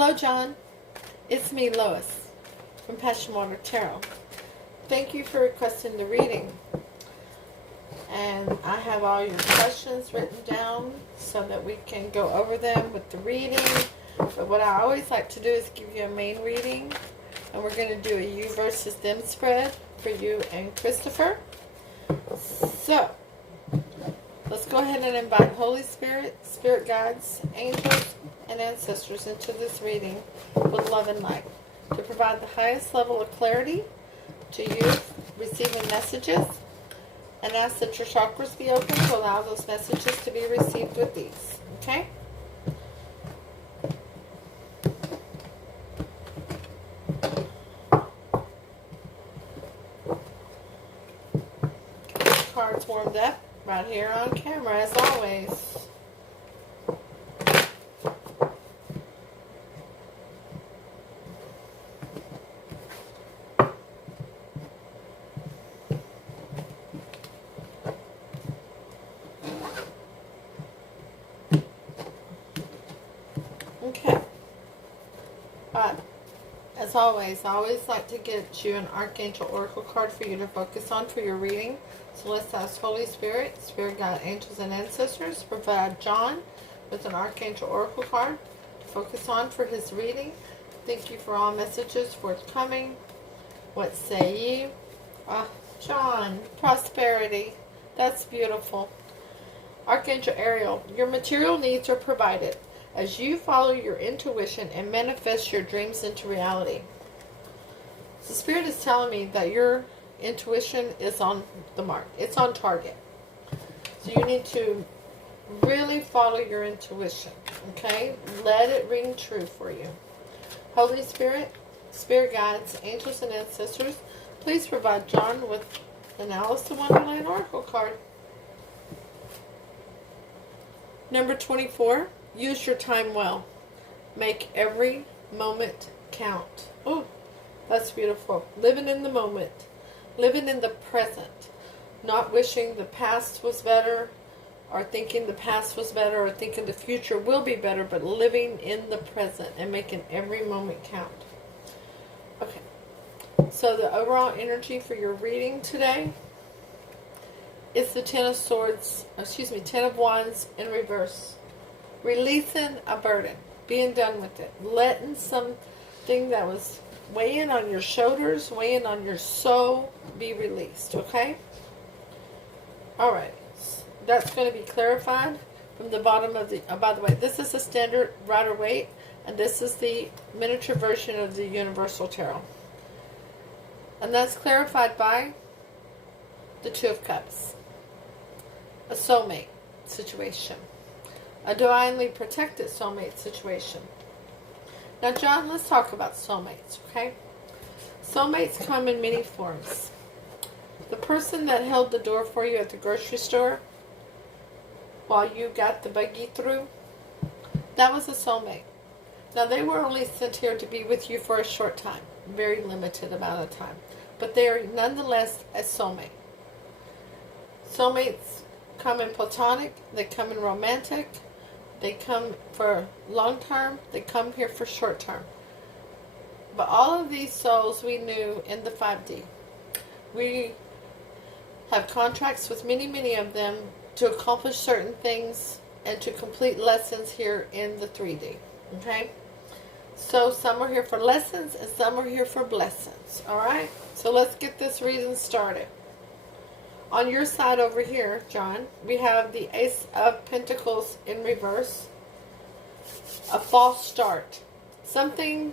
Hello, John. It's me, Lois, from Passion Water Tarot. Thank you for requesting the reading. And I have all your questions written down so that we can go over them with the reading. But what I always like to do is give you a main reading. And we're going to do a you versus them spread for you and Christopher. So, let's go ahead and invite Holy Spirit, Spirit Guides, Angels, and Ancestors into this reading with love and light to provide the highest level of clarity to you receiving messages, and ask that your chakras be open to allow those messages to be received with ease. Okay? Cards warmed up right here on camera as always. Okay. As always, I always like to get you an Archangel Oracle card for you to focus on for your reading. So let's ask Holy Spirit, Spirit Guide, Angels, and Ancestors to provide John with an Archangel Oracle card to focus on for his reading. Thank you for all messages forthcoming. What say ye? John, prosperity. That's beautiful. Archangel Ariel, your material needs are provided as you follow your intuition and manifest your dreams into reality. The Spirit is telling me that your intuition is on the mark. It's on target. So you need to really follow your intuition. Okay? Let it ring true for you. Holy Spirit, Spirit Guides, Angels, and Ancestors, please provide John with an Alice in Wonderland Oracle card. Number 24. Use your time well. Make every moment count. Oh, that's beautiful. Living in the moment. Living in the present. Not wishing the past was better, or thinking the past was better, or thinking the future will be better, but living in the present and making every moment count. Okay. So the overall energy for your reading today is the Ten of Wands in reverse. Releasing a burden. Being done with it. Letting something that was weighing on your shoulders, weighing on your soul, be released. Okay? Alright. That's going to be clarified from the bottom of the... by the way, this is the standard Rider-Waite, and this is the miniature version of the Universal Tarot. And that's clarified by the Two of Cups. A soulmate situation. A divinely protected soulmate situation. Now, John, let's talk about soulmates, okay? Soulmates come in many forms. The person that held the door for you at the grocery store while you got the buggy through, that was a soulmate. Now, they were only sent here to be with you for a short time, very limited amount of time, but they are nonetheless a soulmate. Soulmates come in platonic, they come in romantic, they come for long term, they come here for short term. But all of these souls we knew in the 5D. We have contracts with many of them to accomplish certain things and to complete lessons here in the 3D. Okay? So some are here for lessons and some are here for blessings. Alright? So let's get this reading started. On your side over here, John, we have the Ace of Pentacles in reverse. A false start. Something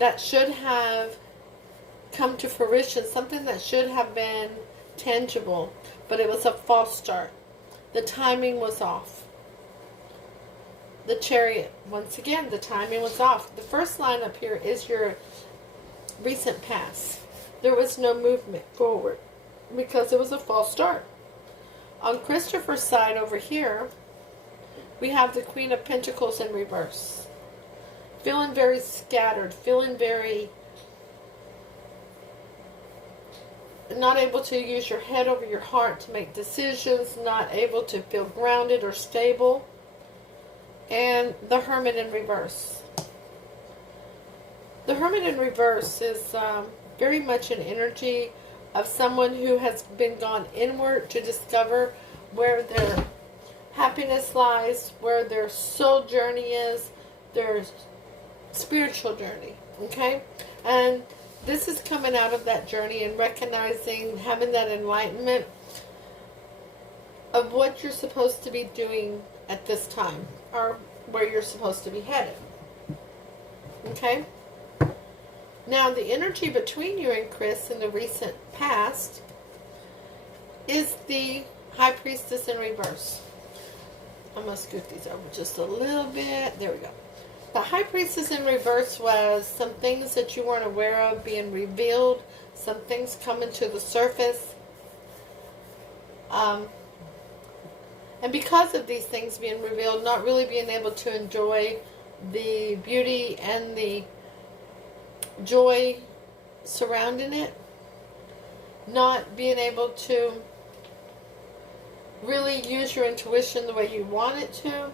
that should have come to fruition. Something that should have been tangible. But it was a false start. The timing was off. The Chariot. Once again, the timing was off. The first line up here is your recent past. There was no movement forward, because it was a false start. On Christopher's side over here, we have the Queen of Pentacles in reverse. Feeling very scattered, feeling very not able to use your head over your heart to make decisions, not able to feel grounded or stable. And the Hermit in reverse. The Hermit in reverse is very much an energy of someone who has been gone inward to discover where their happiness lies, where their soul journey is, their spiritual journey, okay? And this is coming out of that journey and recognizing, having that enlightenment of what you're supposed to be doing at this time, or where you're supposed to be headed, okay? Now, the energy between you and Chris in the recent past is the High Priestess in reverse. I'm going to scoot these over just a little bit. There we go. The High Priestess in reverse was some things that you weren't aware of being revealed, some things coming to the surface. And because of these things being revealed, not really being able to enjoy the beauty and the joy surrounding it, not being able to really use your intuition the way you want it to,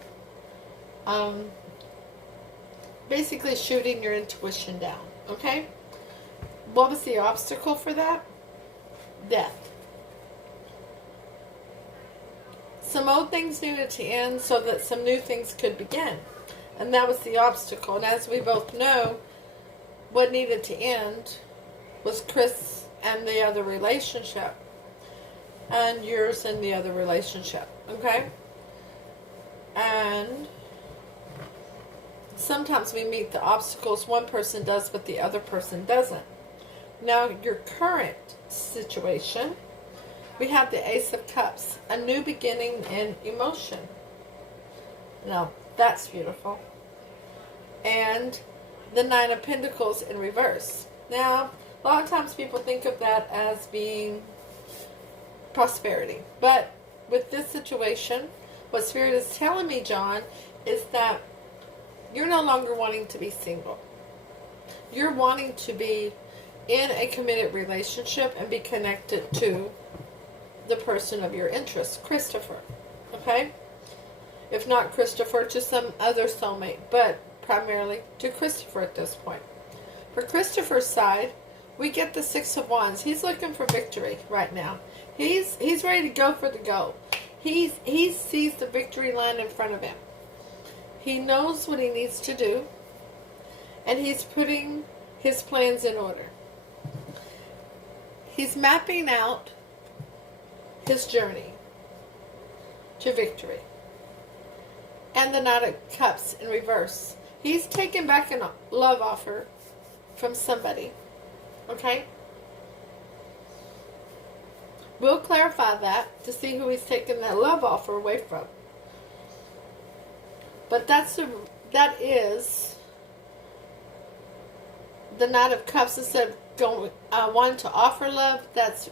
basically shooting your intuition down, okay? What was the obstacle for that? Death. Some old things needed to end so that some new things could begin. And that was the obstacle. And as we both know, what needed to end was Chris and the other relationship. And yours and the other relationship. Okay? And sometimes we meet the obstacles one person does but the other person doesn't. Now, your current situation, we have the Ace of Cups, a new beginning in emotion. Now, that's beautiful. And the Nine of Pentacles in reverse. Now, a lot of times people think of that as being prosperity. But with this situation, what Spirit is telling me, John, is that you're no longer wanting to be single. You're wanting to be in a committed relationship and be connected to the person of your interest, Christopher. Okay? If not Christopher, to some other soulmate, but primarily to Christopher at this point. For Christopher's side, we get the Six of Wands. He's looking for victory right now. He's ready to go for the goal. He sees the victory line in front of him. He knows what he needs to do, and he's putting his plans in order. He's mapping out his journey to victory. And the Knight of Cups in reverse. He's taking back a love offer from somebody. Okay? We'll clarify that to see who he's taking that love offer away from. But that is the Knight of Cups. Instead of wanting to offer love, that's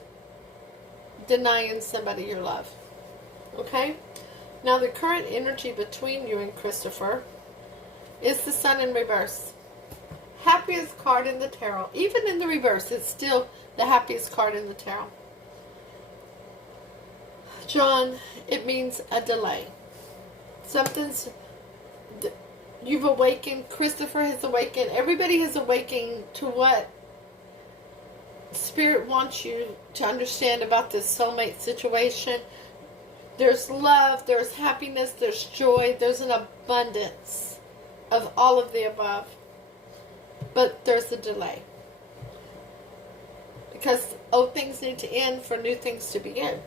denying somebody your love. Okay? Now, the current energy between you and Christopher is the Sun in reverse. Happiest card in the tarot. Even in the reverse, it's still the happiest card in the tarot. John, it means a delay. You've awakened. Christopher has awakened. Everybody has awakened to what Spirit wants you to understand about this soulmate situation. There's love, there's happiness, there's joy, there's an abundance of all of the above. But there's a delay. Because old things need to end for new things to begin.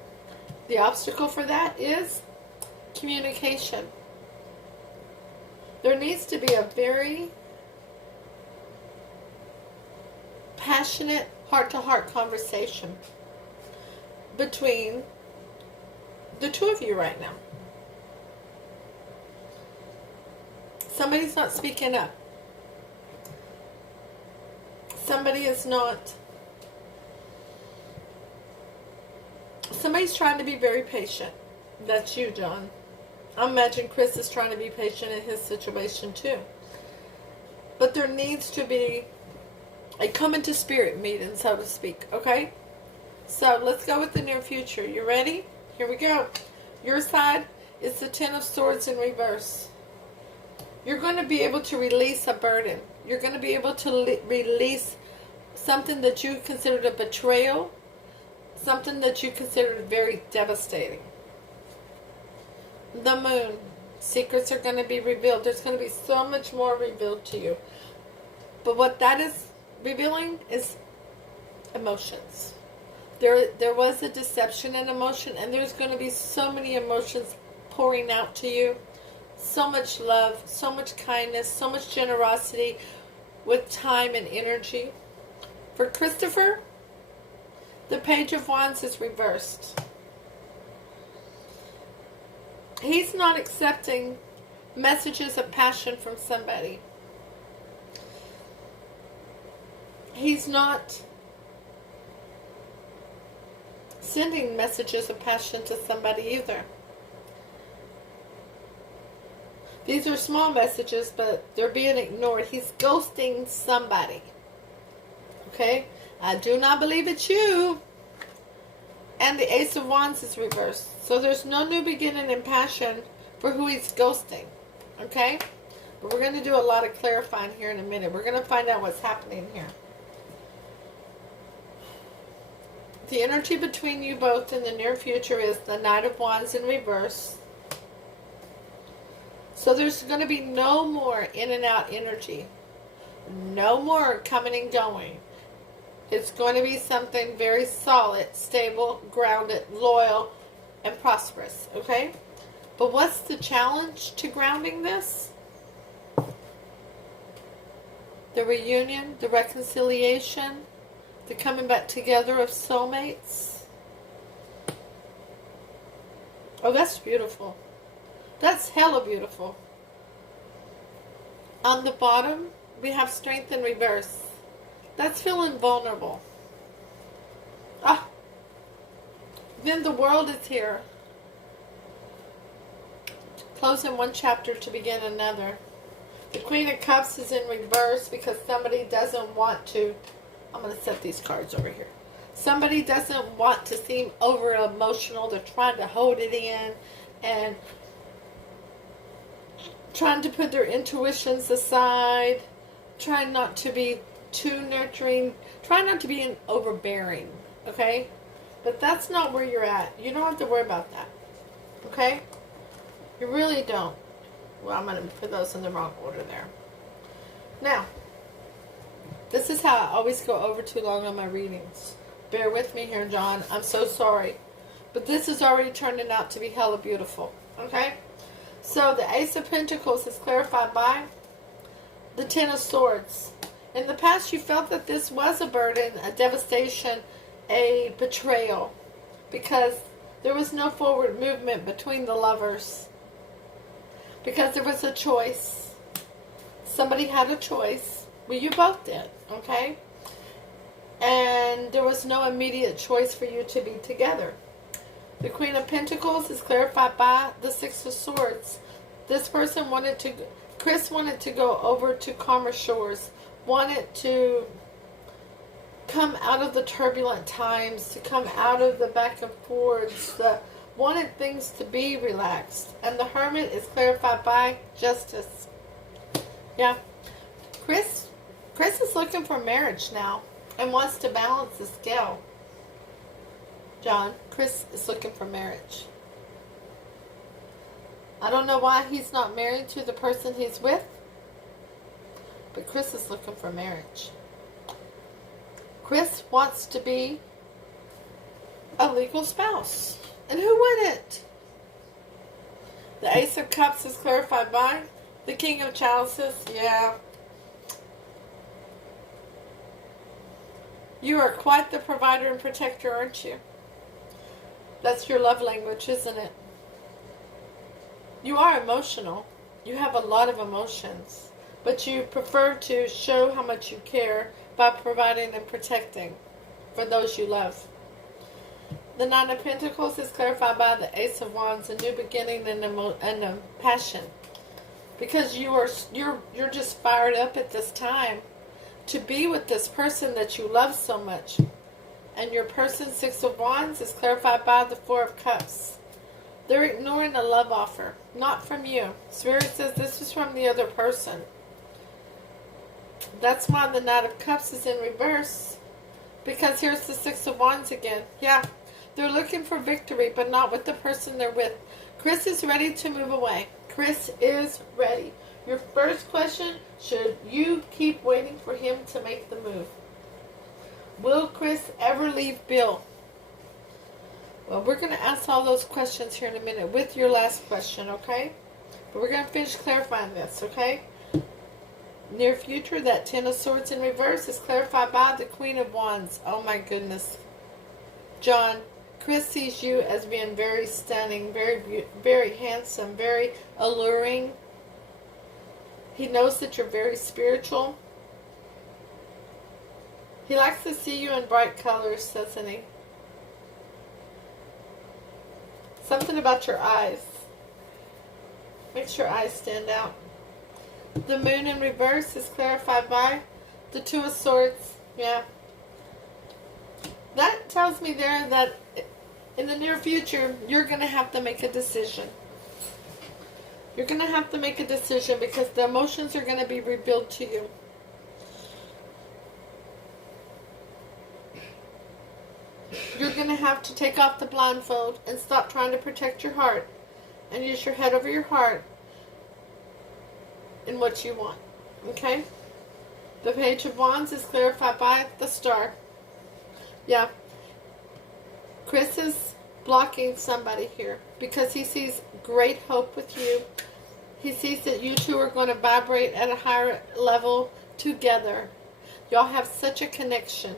The obstacle for that is communication. There needs to be a very passionate heart-to-heart conversation between the two of you right now. Somebody's not speaking up. Somebody is not. Somebody's trying to be very patient. That's you, John. I imagine Chris is trying to be patient in his situation too. But there needs to be a come into spirit meeting, so to speak. Okay? So let's go with the near future. You ready? Here we go. Your side is the Ten of Swords in reverse. You're going to be able to release a burden. You're going to be able to release something that you considered a betrayal, something that you considered very devastating. The moon. Secrets are going to be revealed. There's going to be so much more revealed to you. But what that is revealing is emotions. There was a deception in emotion, and there's going to be so many emotions pouring out to you. So much love, so much kindness, so much generosity with time and energy. For Christopher, the Page of Wands is reversed. He's not accepting messages of passion from somebody. He's not sending messages of passion to somebody either. These are small messages, but they're being ignored. He's ghosting somebody. Okay? I do not believe it's you. And the Ace of Wands is reversed. So there's no new beginning in passion for who he's ghosting. Okay? But we're going to do a lot of clarifying here in a minute. We're going to find out what's happening here. The energy between you both in the near future is the Knight of Wands in reverse. So there's going to be no more in and out energy. No more coming and going. It's going to be something very solid, stable, grounded, loyal, and prosperous. Okay? But what's the challenge to grounding this? The reunion, the reconciliation, the coming back together of soulmates. Oh, that's beautiful. That's hella beautiful. On the bottom, we have strength in reverse. That's feeling vulnerable. Ah. Then the world is here. Closing one chapter to begin another. The Queen of Cups is in reverse because somebody doesn't want to. I'm going to set these cards over here. Somebody doesn't want to seem over emotional. They're trying to hold it in and trying to put their intuitions aside, trying not to be too nurturing, trying not to be an overbearing, okay? But that's not where you're at. You don't have to worry about that, okay? You really don't. Well, I'm going to put those in the wrong order there. Now, this is how I always go over too long on my readings. Bear with me here, John. I'm so sorry. But this is already turning out to be hella beautiful, okay? So the Ace of Pentacles is clarified by the Ten of Swords. In the past, you felt that this was a burden, a devastation, a betrayal, because there was no forward movement between the lovers. Because there was a choice. Somebody had a choice. Well, you both did, okay? And there was no immediate choice for you to be together. The Queen of Pentacles is clarified by the Six of Swords. This person Chris wanted to go over to calmer shores, wanted to come out of the turbulent times, to come out of the back and forths, wanted things to be relaxed. And the Hermit is clarified by Justice. Yeah. Chris is looking for marriage now and wants to balance the scale. John, Chris is looking for marriage. I don't know why he's not married to the person he's with, but Chris is looking for marriage. Chris wants to be a legal spouse. And who wouldn't? The Ace of Cups is clarified by the King of Chalices. Yeah. You are quite the provider and protector, aren't you? That's your love language, isn't it? You are emotional. You have a lot of emotions. But you prefer to show how much you care by providing and protecting for those you love. The Nine of Pentacles is clarified by the Ace of Wands, a new beginning and a passion. Because you're just fired up at this time to be with this person that you love so much. And your person, Six of Wands, is clarified by the Four of Cups. They're ignoring a love offer, not from you. Spirit says this is from the other person. That's why the Knight of Cups is in reverse. Because here's the Six of Wands again. Yeah, they're looking for victory, but not with the person they're with. Chris is ready to move away. Chris is ready. Your first question, should you keep waiting for him to make the move? Will Chris ever leave Bill? Well, we're going to ask all those questions here in a minute with your last question, okay? But we're going to finish clarifying this, okay? Near future, that Ten of Swords in reverse is clarified by the Queen of Wands. Oh my goodness. John, Chris sees you as being very stunning, very handsome, very alluring. He knows that you're very spiritual. He likes to see you in bright colors, doesn't he? Something about your eyes. Makes your eyes stand out. The Moon in reverse is clarified by the Two of Swords. Yeah. That tells me there that in the near future, you're going to have to make a decision. You're going to have to make a decision because the emotions are going to be revealed to you. You're going to have to take off the blindfold and stop trying to protect your heart and use your head over your heart in what you want. Okay? The Page of Wands is clarified by the Star. Yeah. Chris is blocking somebody here because he sees great hope with you. He sees that you two are going to vibrate at a higher level together. Y'all have such a connection.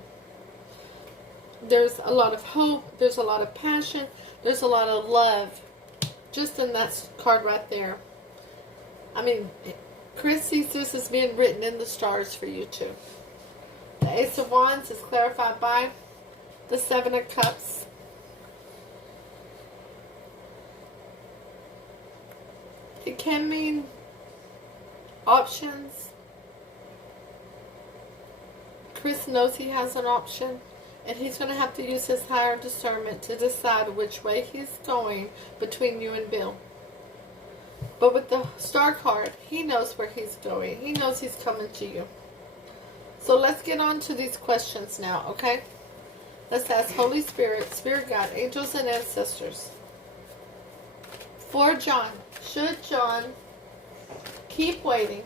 There's a lot of hope. There's a lot of passion. There's a lot of love. Just in that card right there. I mean, Chris sees this as being written in the stars for you two. The Ace of Wands is clarified by the Seven of Cups. It can mean options. Chris knows he has an option, and he's going to have to use his higher discernment to decide which way he's going between you and Bill. But with the Star card, he knows where he's going. He knows he's coming to you. So let's get on to these questions now, okay? Let's ask Holy Spirit, Spirit God, angels, and ancestors. For John, should John keep waiting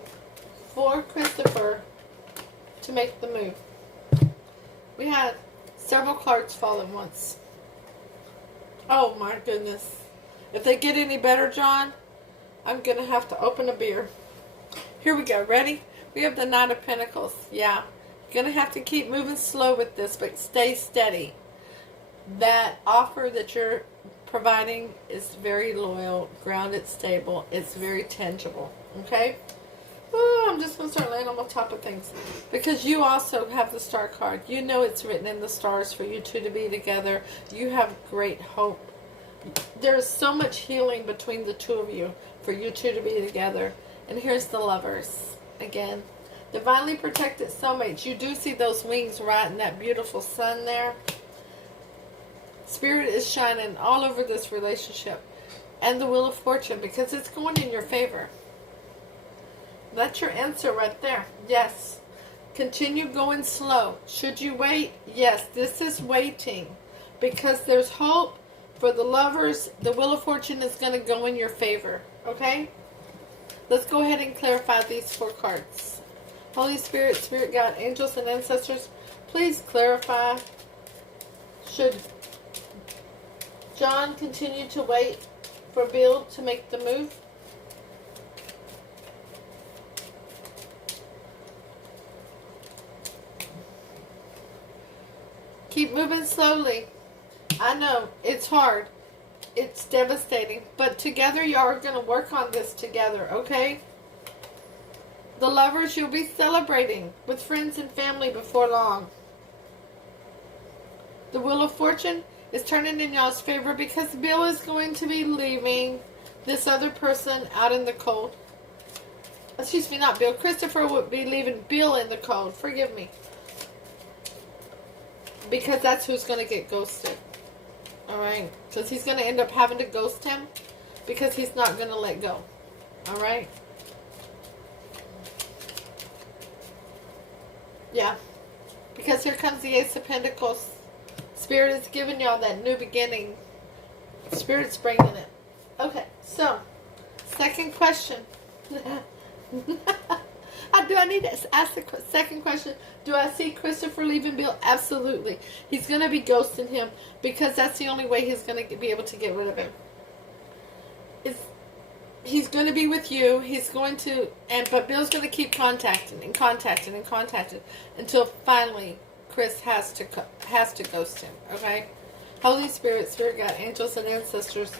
for Christopher to make the move? We had several cards fall at once. Oh my goodness. If they get any better, John, I'm going to have to open a beer. Here we go. Ready? We have the Nine of Pentacles. Yeah. You're going to have to keep moving slow with this, but stay steady. That offer that you're providing is very loyal, grounded, stable. It's very tangible. Okay? Oh, I'm just going to start laying on top of things. Because you also have the Star card. You know it's written in the stars for you two to be together. You have great hope. There's so much healing between the two of you for you two to be together. And here's the Lovers. Again, divinely protected soulmates. You do see those wings right in that beautiful sun there. Spirit is shining all over this relationship. And the Wheel of Fortune, because it's going in your favor. That's your answer right there. Yes. Continue going slow. Should you wait? Yes, this is waiting. Because there's hope for the Lovers. The Wheel of Fortune is going to go in your favor. Okay? Let's go ahead and clarify these 4 cards. Holy Spirit, Spirit God, angels, and ancestors, please clarify. Should John continue to wait for Bill to make the move? Keep moving slowly. I know, it's hard. It's devastating. But together, y'all are going to work on this together, okay? The Lovers, you'll be celebrating with friends and family before long. The Wheel of Fortune is turning in y'all's favor because Bill is going to be leaving this other person out in the cold. Excuse me, not Bill. Christopher would be leaving Bill in the cold. Forgive me. Because that's who's going to get ghosted. Alright? Because he's going to end up having to ghost him because he's not going to let go. Alright? Yeah. Because here comes the Ace of Pentacles. Spirit is giving y'all that new beginning. Spirit's bringing it. Okay, so, second question. Do I need to ask the second question? Do I see Christopher leaving Bill? Absolutely. He's going to be ghosting him because that's the only way he's going to be able to get rid of him. He's going to be with you. He's going to, but Bill's going to keep contacting until finally Chris has to ghost him. Okay? Holy Spirit, Spirit God, angels and ancestors,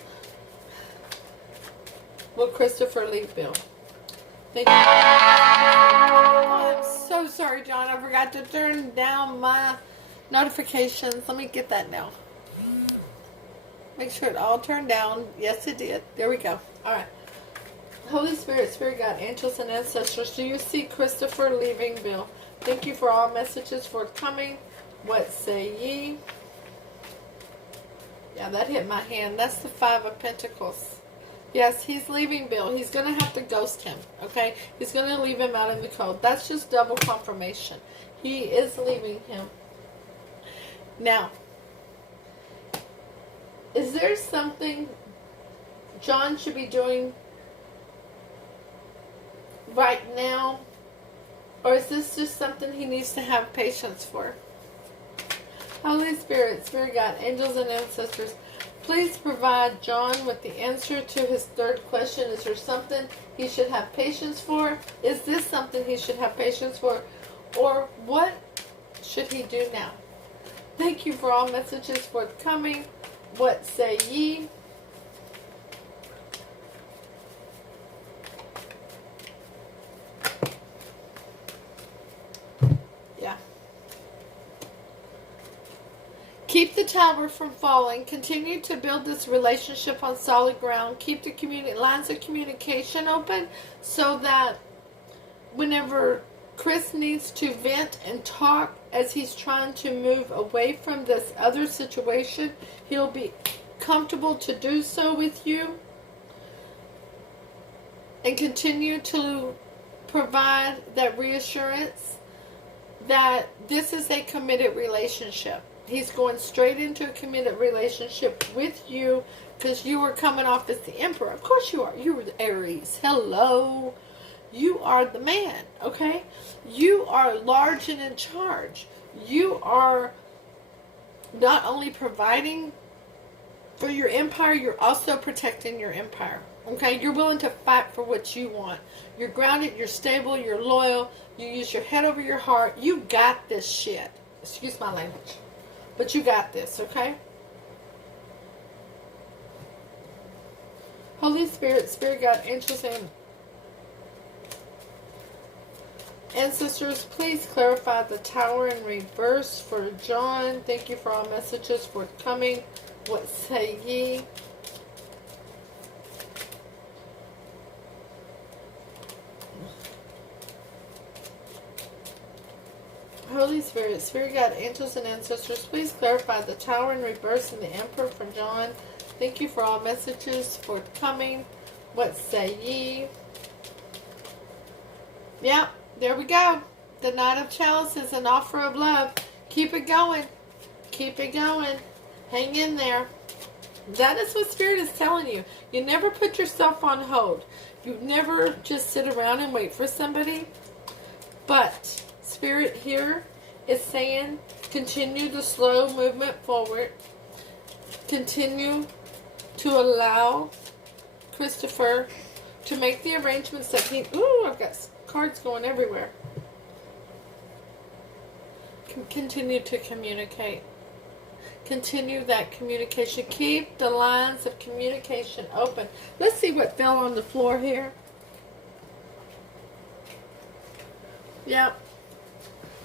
will Christopher leave Bill? Thank you. Oh, I'm so sorry, John. I forgot to turn down my notifications. Let me get that now. Make sure it all turned down. Yes, it did. There we go. All right. Holy Spirit, Spirit God, angels and ancestors, do you see Christopher leaving Bill? Thank you for all messages forthcoming. What say ye? Yeah, that hit my hand. That's the Five of Pentacles. Yes, he's leaving Bill. He's going to have to ghost him, okay? He's going to leave him out in the cold. That's just double confirmation. He is leaving him. Now, is there something John should be doing right now? Or is this just something he needs to have patience for? Holy Spirit, Spirit God, angels and ancestors, please provide John with the answer to his third question. Is there something he should have patience for? Is this something he should have patience for? Or what should he do now? Thank you for all messages forthcoming. What say ye? Yeah. Keep the tower from falling. Continue to build this relationship on solid ground. Keep the lines of communication open so that whenever Chris needs to vent and talk as he's trying to move away from this other situation, he'll be comfortable to do so with you. And continue to provide that reassurance that this is a committed relationship. He's going straight into a committed relationship with you because you were coming off as the Emperor. Of course you are. You were the Aries. Hello. You are the man, okay? You are large and in charge. You are not only providing for your empire, you're also protecting your empire, okay? You're willing to fight for what you want. You're grounded, you're stable, you're loyal. You use your head over your heart. You got this shit. Excuse my language. But you got this, okay? Holy Spirit, Spirit God, angels and ancestors, please clarify the tower in reverse for John. Thank you for all messages forthcoming. What say ye? Holy Spirit, Spirit God, angels and ancestors, please clarify the tower in reverse and the Emperor for John. Thank you for all messages forthcoming. What say ye? Yeah, there we go. The Knight of Chalices, an offer of love. Keep it going. Keep it going. Hang in there. That is what Spirit is telling you. You never put yourself on hold. You never just sit around and wait for somebody. But Spirit here is saying continue the slow movement forward. Continue to allow Christopher to make the arrangements that he... Ooh, I've got cards going everywhere. Continue to communicate. Continue that communication. Keep the lines of communication open. Let's see what fell on the floor here. Yeah.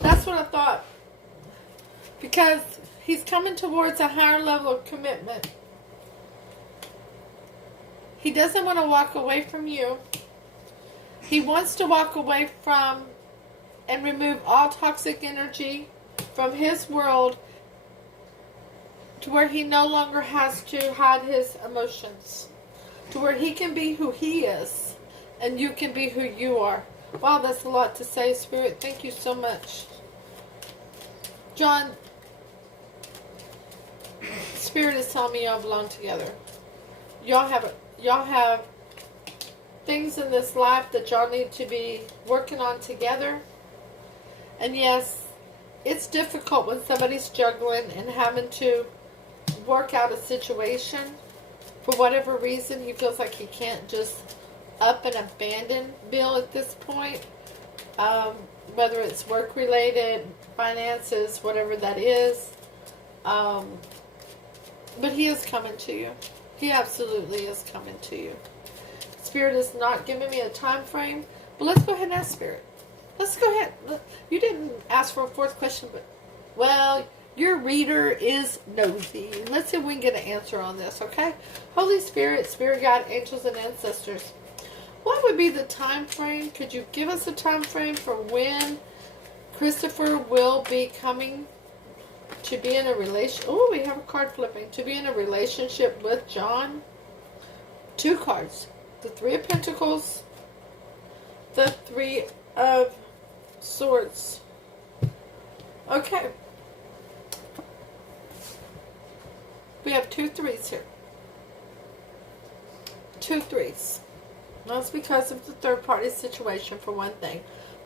That's what I thought. Because he's coming towards a higher level of commitment. He doesn't want to walk away from you. He wants to walk away from and remove all toxic energy from his world to where he no longer has to hide his emotions, to where he can be who he is and you can be who you are. Wow, that's a lot to say, Spirit. Thank you so much. John, Spirit is telling me y'all belong together. Y'all have things in this life that y'all need to be working on together. And yes, it's difficult when somebody's struggling and having to work out a situation. For whatever reason, he feels like he can't just up and abandon Bill at this point. Whether it's work-related, finances, whatever that is. But he is coming to you. He absolutely is coming to you. Spirit is not giving me a time frame. But let's go ahead and ask Spirit. Let's go ahead. You didn't ask for a fourth question, but, well, your reader is nosy. Let's see if we can get an answer on this, okay? Holy Spirit, Spirit Guide, angels, and ancestors. What would be the time frame? Could you give us a time frame for when Christopher will be coming to be in a relation? Oh, we have a card flipping. To be in a relationship with John. Two cards. The Three of Pentacles. The Three of Swords. Okay. We have 2 threes here. 2 threes. That's because of the third party situation for one thing.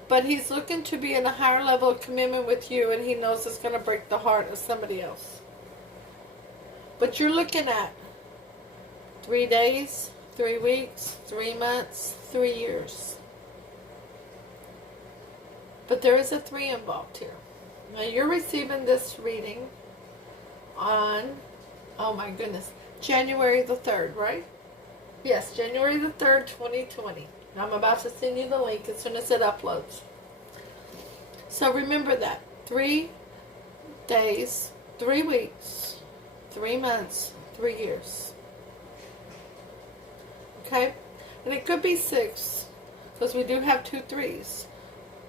But he's looking to be in a higher level of commitment with you, and he knows it's going to break the heart of somebody else. But you're looking at 3 days, 3 weeks, 3 months, 3 years. But there is a 3 involved here. Now you're receiving this reading on, oh my goodness, January the 3rd, right? Yes, January the 3rd, 2020. I'm about to send you the link as soon as it uploads. So remember that. 3 days, 3 weeks, 3 months, 3 years. Okay? And it could be 6, because we do have 2 threes.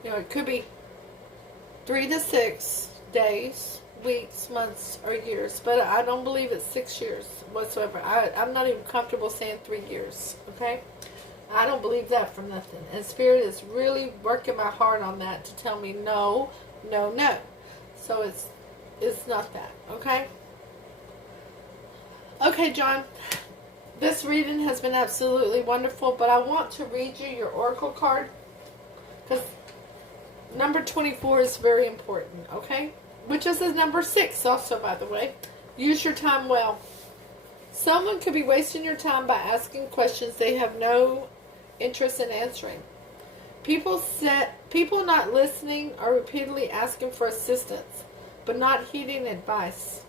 You know, it could be 3 to 6 days, weeks, months, or years. But I don't believe it's 6 years whatsoever. I'm not even comfortable saying 3 years. Okay? I don't believe that for nothing. And Spirit is really working my heart on that to tell me no, no, no. So it's not that. Okay? Okay, John. This reading has been absolutely wonderful, but I want to read you your oracle card, because number 24 is very important, okay? Which is the number 6 also, by the way. Use your time well. Someone could be wasting your time by asking questions they have no interest in answering. People not listening or repeatedly asking for assistance, but not heeding advice.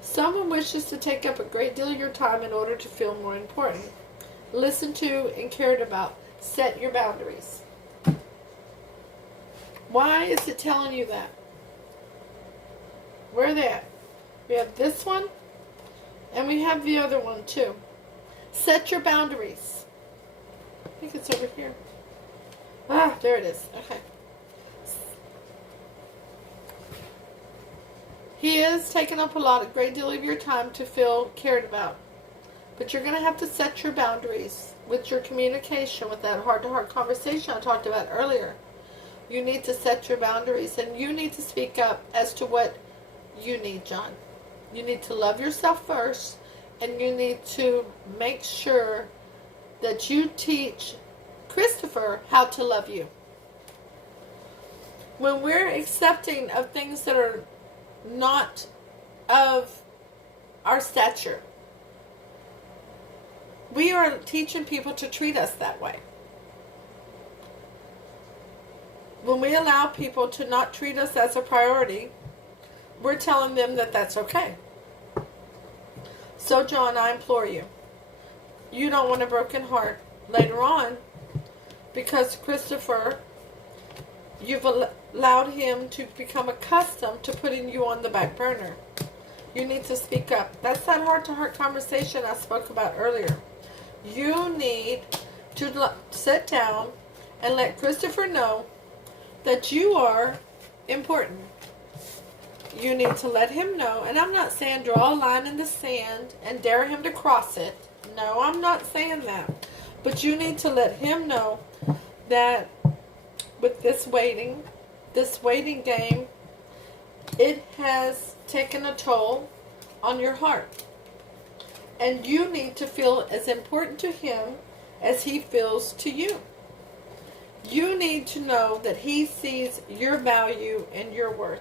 Someone wishes to take up a great deal of your time in order to feel more important. Listen to and cared about. Set your boundaries. Why is it telling you that? Where are they at? We have this one, and we have the other one too. Set your boundaries. I think it's over here. Ah, there it is. Okay. He is taking up a great deal of your time to feel cared about. But you're going to have to set your boundaries with your communication, with that heart-to-heart conversation I talked about earlier. You need to set your boundaries, and you need to speak up as to what you need, John. You need to love yourself first, and you need to make sure that you teach Christopher how to love you. When we're accepting of things that are not of our stature, we are teaching people to treat us that way. When we allow people to not treat us as a priority, we're telling them that that's okay. So, John, I implore you, you don't want a broken heart later on, because Christopher, you've allowed him to become accustomed to putting you on the back burner. You need to speak up. That's that heart-to-heart conversation I spoke about earlier. You need to sit down and let Christopher know that you are important. you need to let him know, and I'm not saying draw a line in the sand and dare him to cross it. No, I'm not saying that. But you need to let him know that with this waiting game, it has taken a toll on your heart. And you need to feel as important to him as he feels to you. You need to know that he sees your value and your worth.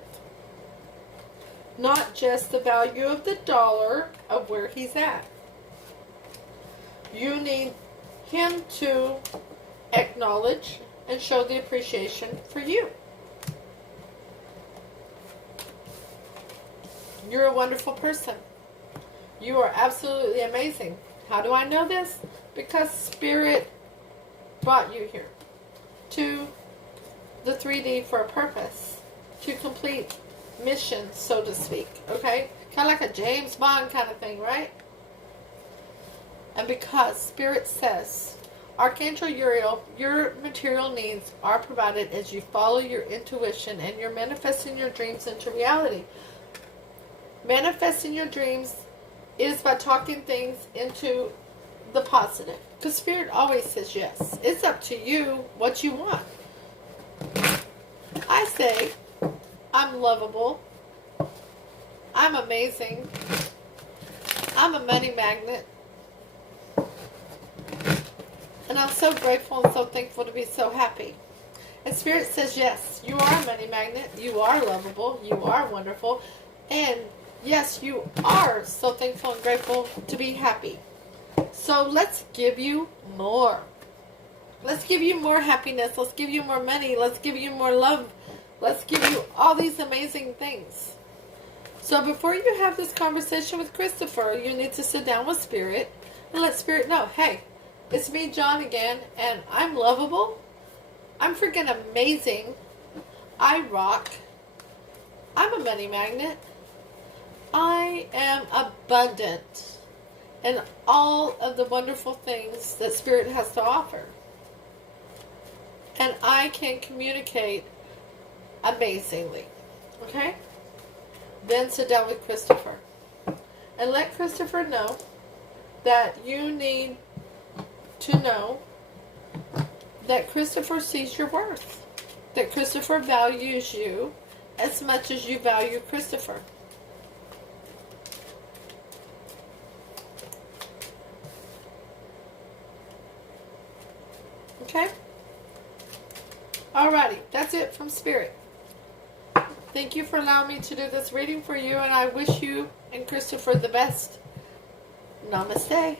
Not just the value of the dollar of where he's at. You need him to acknowledge and show the appreciation for you. You're a wonderful person. You are absolutely amazing. How do I know this? Because Spirit brought you here to the 3D for a purpose, to complete mission, so to speak. Okay? Kind of like a James Bond kind of thing, right? And because Spirit says, Archangel Uriel, your material needs are provided as you follow your intuition and you're manifesting your dreams into reality. Manifesting your dreams is by talking things into the positive. Because Spirit always says yes. It's up to you what you want. I say, I'm lovable. I'm amazing. I'm a money magnet. And I'm so grateful and so thankful to be so happy. And Spirit says, yes, you are a money magnet. You are lovable. You are wonderful. And yes, you are so thankful and grateful to be happy. So let's give you more. Let's give you more happiness. Let's give you more money. Let's give you more love. Let's give you all these amazing things. So before you have this conversation with Christopher, you need to sit down with Spirit and let Spirit know, hey, it's me, John, again, and I'm lovable. I'm freaking amazing. I rock. I'm a money magnet. I am abundant in all of the wonderful things that Spirit has to offer. And I can communicate amazingly. Okay? Then sit down with Christopher. And let Christopher know that you need to know that Christopher sees your worth. That Christopher values you as much as you value Christopher. Okay? Alrighty, that's it from Spirit. Thank you for allowing me to do this reading for you, and I wish you and Christopher the best. Namaste.